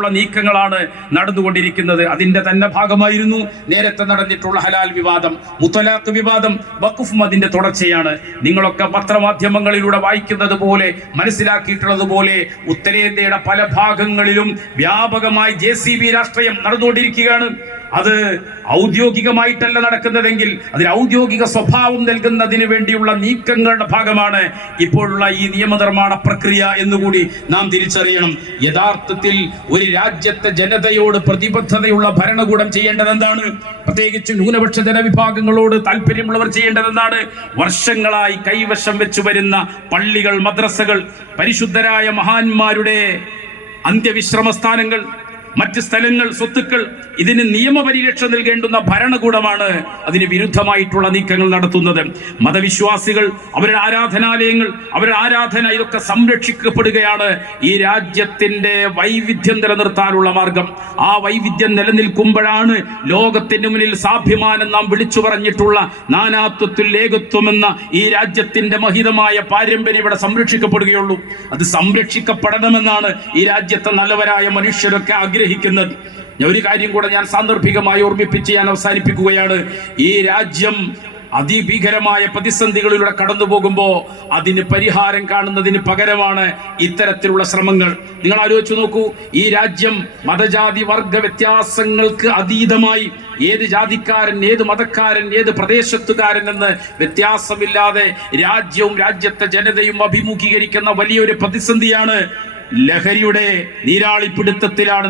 വിരുദ്ധമായിട്ടുള്ള നീക്കങ്ങളാണ് നടന്നുകൊണ്ടിരിക്കുന്നത്. അതിന്റെ തന്നെ ഭാഗമായിരുന്നു നേരത്തെ നടന്നിട്ടുള്ള ഹലാൽ വിവാദം മുത്തലാഖ് വിവാദം വഖഫ് അതിന്റെ തുടർച്ചയാണ്. നിങ്ങളൊക്കെ പത്രമാധ്യമങ്ങളിലൂടെ വായിക്കുന്നത് പോലെ മനസ്സിലാക്കിയിട്ടുള്ളത് പോലെ ഉത്തരേന്ത്യയുടെ പല ഭാഗങ്ങളിലും വ്യാപകമായി ജെ രാഷ്ട്രീയം നടന്നുകൊണ്ടിരിക്കുകയാണ്. അത് ഔദ്യോഗികമായിട്ടല്ല നടക്കുന്നതെങ്കിൽ അതിന് ഔദ്യോഗിക സ്വഭാവം നൽകുന്നതിന് വേണ്ടിയുള്ള നീക്കങ്ങളുടെ ഭാഗമാണ് ഇപ്പോഴുള്ള ഈ നിയമനിർമ്മാണ പ്രക്രിയ എന്നുകൂടി നാം തിരിച്ചറിയണം. യഥാർത്ഥത്തിൽ ഒരു രാജ്യത്തെ ജനതയോട് പ്രതിബദ്ധതയുള്ള ഭരണകൂടം ചെയ്യേണ്ടത് എന്താണ്? പ്രത്യേകിച്ച് ന്യൂനപക്ഷ ജനവിഭാഗങ്ങളോട് താല്പര്യമുള്ളവർ ചെയ്യേണ്ടത് എന്താണ്? വർഷങ്ങളായി കൈവശം വെച്ചു വരുന്ന പള്ളികൾ മദ്രസകൾ പരിശുദ്ധരായ മഹാന്മാരുടെ അന്ത്യവിശ്രമ സ്ഥാനങ്ങൾ മറ്റ് സ്ഥലങ്ങൾ സ്വത്തുക്കൾ ഇതിന് നിയമപരിരക്ഷ നൽകേണ്ടുന്ന ഭരണകൂടമാണ് അതിന് വിരുദ്ധമായിട്ടുള്ള നീക്കങ്ങൾ നടത്തുന്നത്. മതവിശ്വാസികൾ അവരുടെ ആരാധനാലയങ്ങൾ അവരുടെ ആരാധന ഇതൊക്കെ സംരക്ഷിക്കപ്പെടുകയാണ് ഈ രാജ്യത്തിന്റെ വൈവിധ്യം നിലനിർത്താനുള്ള മാർഗം. ആ വൈവിധ്യം നിലനിൽക്കുമ്പോഴാണ് ലോകത്തിന് മുന്നിൽ സാഭ്യമാനം നാം വിളിച്ചു പറഞ്ഞിട്ടുള്ള നാനാത്വത്തിൽ ഏകത്വമെന്ന ഈ രാജ്യത്തിന്റെ മഹിതമായ പാരമ്പര്യം ഇവിടെ സംരക്ഷിക്കപ്പെടുകയുള്ളൂ. അത് സംരക്ഷിക്കപ്പെടണമെന്നാണ് ഈ രാജ്യത്തെ നല്ലവരായ മനുഷ്യരൊക്കെ ആഗ്രഹിക്കുന്നത്. ഞാൻ ഒരു കാര്യം കൂടെ ഞാൻ സാന്ദർഭികമായി ഓർമ്മിപ്പിച്ച് ഞാൻ അവസാനിപ്പിക്കുകയാണ്. ഈ രാജ്യം അതിഭീകരമായ പ്രതിസന്ധികളിലൂടെ കടന്നു പോകുമ്പോൾ അതിന് പരിഹാരം കാണുന്നതിന് പകരമാണ് ഇത്തരത്തിലുള്ള ശ്രമങ്ങൾ. നിങ്ങൾ ആലോചിച്ചു നോക്കൂ ഈ രാജ്യം മതജാതി വർഗ വ്യത്യാസങ്ങൾക്ക് അതീതമായി ഏത് ജാതിക്കാരൻ ഏത് മതക്കാരൻ ഏത് പ്രദേശത്തുകാരൻ എന്ന് വ്യത്യാസമില്ലാതെ രാജ്യവും രാജ്യത്തെ ജനതയും അഭിമുഖീകരിക്കുന്ന വലിയൊരു പ്രതിസന്ധിയാണ് ലഹരിയുടെ നീരാളിപ്പിടുത്തത്തിലാണ്